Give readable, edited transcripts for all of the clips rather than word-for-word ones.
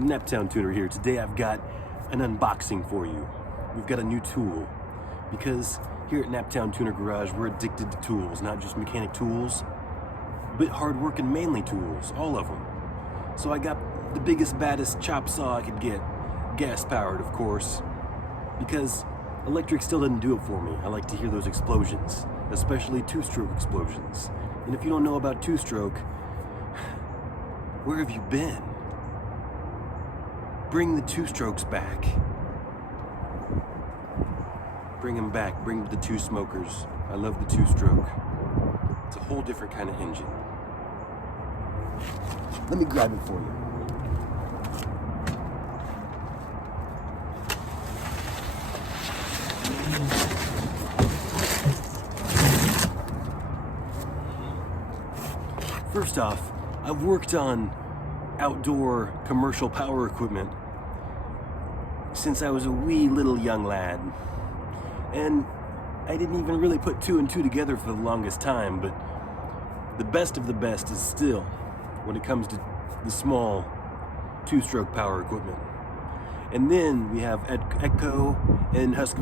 Naptown Tuner here. Today I've got an unboxing for you. We've got a new tool because here at Naptown Tuner Garage we're addicted to tools, not just mechanic tools, but hard-working manly tools, all of them. So I got the biggest, baddest chop saw I could get, gas-powered of course, because electric still doesn't do it for me. I like to hear those explosions, especially two-stroke explosions. And if you don't know about two-stroke, where have you been? Bring the two-strokes back. Bring them back. Bring the two smokers. I love the two-stroke. It's a whole different kind of engine. Let me grab it for you. First off, I've worked on outdoor commercial power equipment since I was a wee little young lad. And I didn't even really put two and two together for the longest time, but the best of the best is Stihl when it comes to the small two-stroke power equipment. And then we have Echo and Husky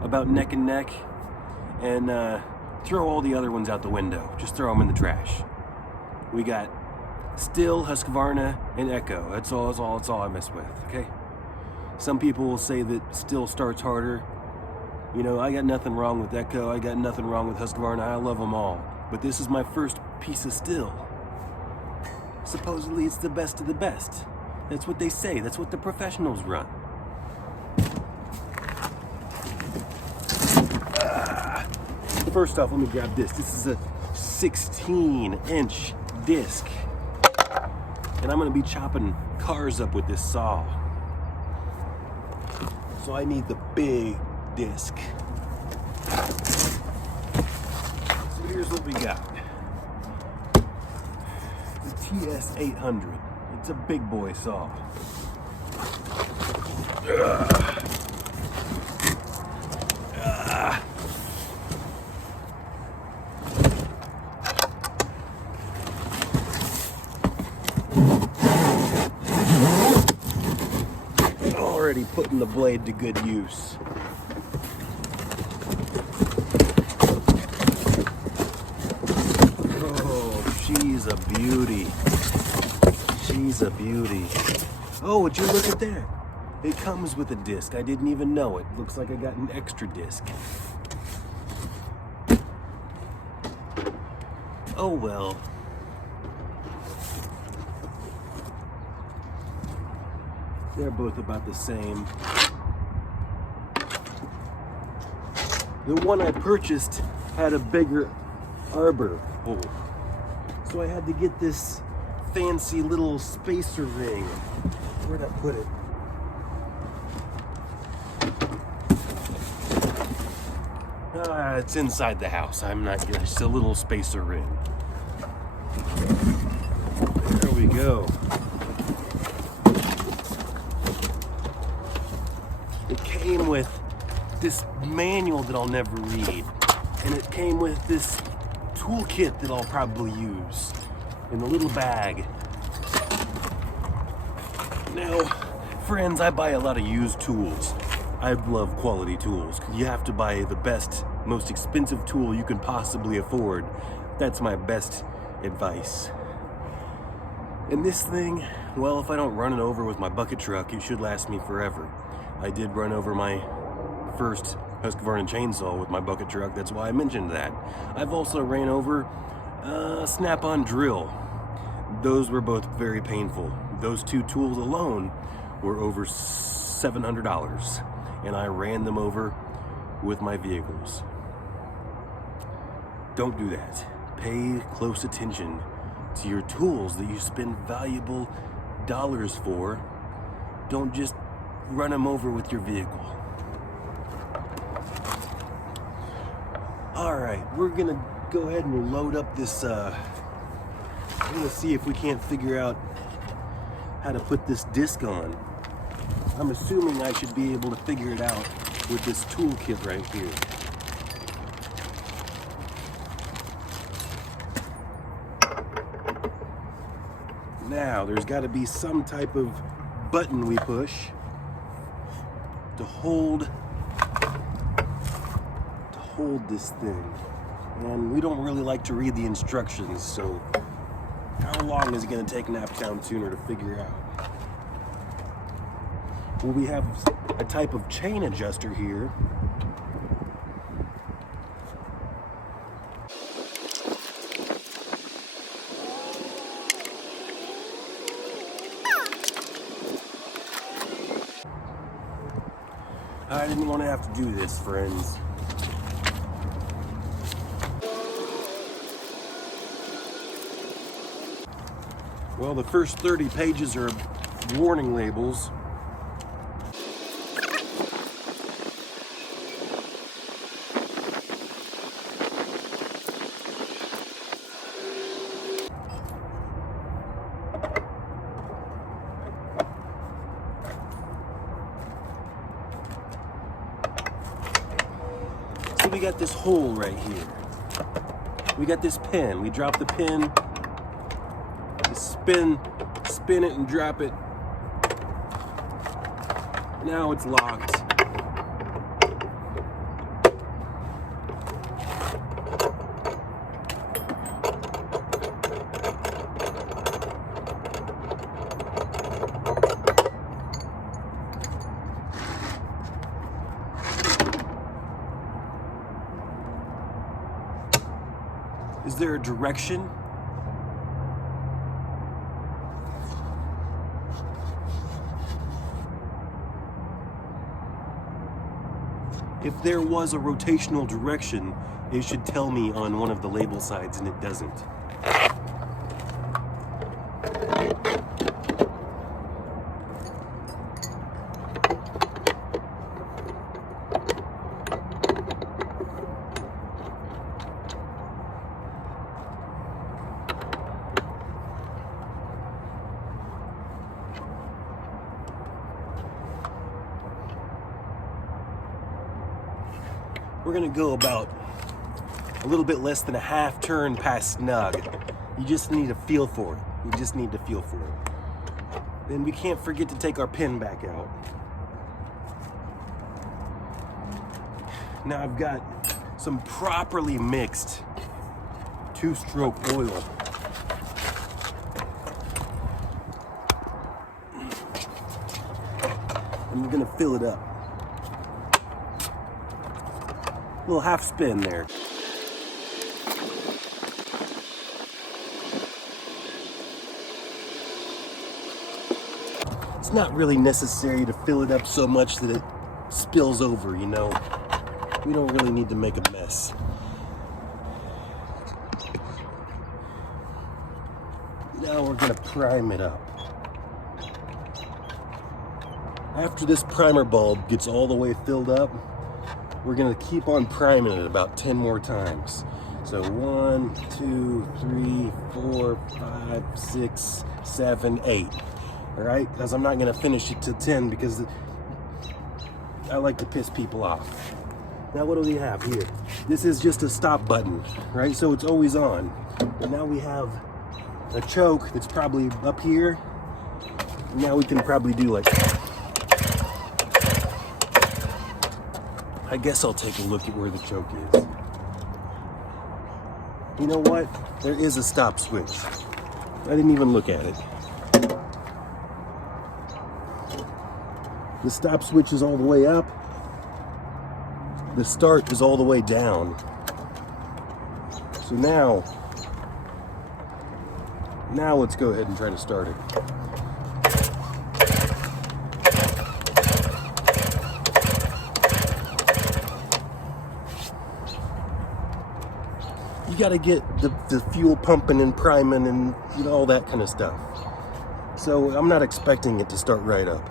about neck and neck, and throw all the other ones out the window. Just throw them in the trash. We got Stihl, Husky, and Echo. That's all I mess with, okay? Some people will say that Stihl starts harder. You know, I got nothing wrong with Echo. I got nothing wrong with Husky. I love them all. But this is my first piece of Stihl. Supposedly it's the best of the best. That's what they say. That's what the professionals run. First off, let me grab this. This is a 16-inch disc. And I'm gonna be chopping cars up with this saw. So I need the big disc. So here's what we got. The TS800. It's a big boy saw. Already putting the blade to good use. Oh, she's a beauty. She's a beauty. Oh, would you look at that? It comes with a disc. I didn't even know it. Looks like I got an extra disc. Oh well. They're both about the same. The one I purchased had a bigger arbor hole. So I had to get this fancy little spacer ring. Where'd I put it? It's inside the house. I'm not getting just a little spacer ring. There we go. It came with this manual that I'll never read, and it came with this toolkit that I'll probably use in a little bag. Now, friends, I buy a lot of used tools. I love quality tools. You have to buy the best, most expensive tool you can possibly afford. That's my best advice. And this thing, well, if I don't run it over with my bucket truck, it should last me forever. I did run over my first Husky chainsaw with my bucket truck. That's why I mentioned that. I've also ran over a snap-on drill. Those were both very painful. Those two tools alone were over $700, and I ran them over with my vehicles. Don't do that. Pay close attention to your tools that you spend valuable dollars for. Don't just run them over with your vehicle. All right, we're gonna go ahead and load up this, I'm gonna see if we can't figure out how to put this disc on. I'm assuming I should be able to figure it out with this toolkit right here. Now, there's got to be some type of button we push to hold this thing. And we don't really like to read the instructions, so how long is it going to take Naptown Tuner to figure out? Well, we have a type of chain adjuster here. I didn't want to have to do this, friends. Well, the first 30 pages are warning labels. So we got this hole right here. We got this pin. We drop the pin. Spin it and drop it. Now it's locked. Is there a direction? If there was a rotational direction, it should tell me on one of the label sides, and it doesn't. We're gonna go about a little bit less than a half turn past snug. You just need a feel for it. You just need to feel for it. Then we can't forget to take our pin back out. Now I've got some properly mixed 2-stroke oil. And we're gonna fill it up. Little half spin there. It's not really necessary to fill it up so much that it spills over, you know. We don't really need to make a mess. Now we're gonna prime it up. After this primer bulb gets all the way filled up, we're gonna keep on priming it about 10 more times. So 1, 2, 3, 4, 5, 6, 7, 8. All right, because I'm not gonna finish it to 10 because I like to piss people off. Now what do we have here? This is just a stop button, right? So it's always on. And now we have a choke that's probably up here. Now we can probably do like, I guess I'll take a look at where the choke is. You know what? There is a stop switch. I didn't even look at it. The stop switch is all the way up. The start is all the way down. So now let's go ahead and try to start it. You got to get the fuel pumping and priming and all that kind of stuff. So I'm not expecting it to start right up.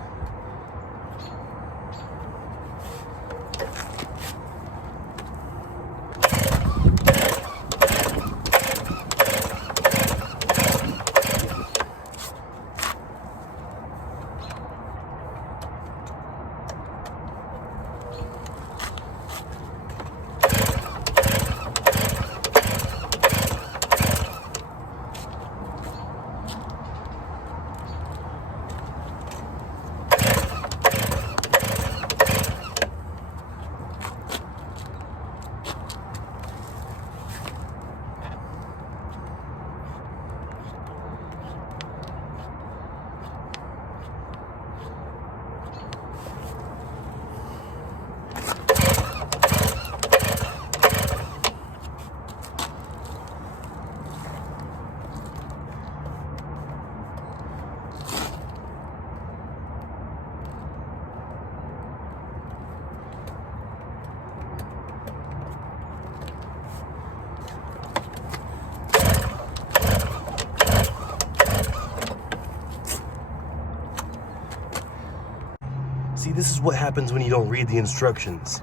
See, this is what happens when you don't read the instructions.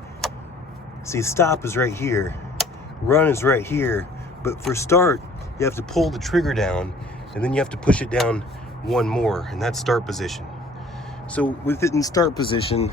See, stop is right here, run is right here, but for start, you have to pull the trigger down, and then you have to push it down one more, and that's start position. So with it in start position,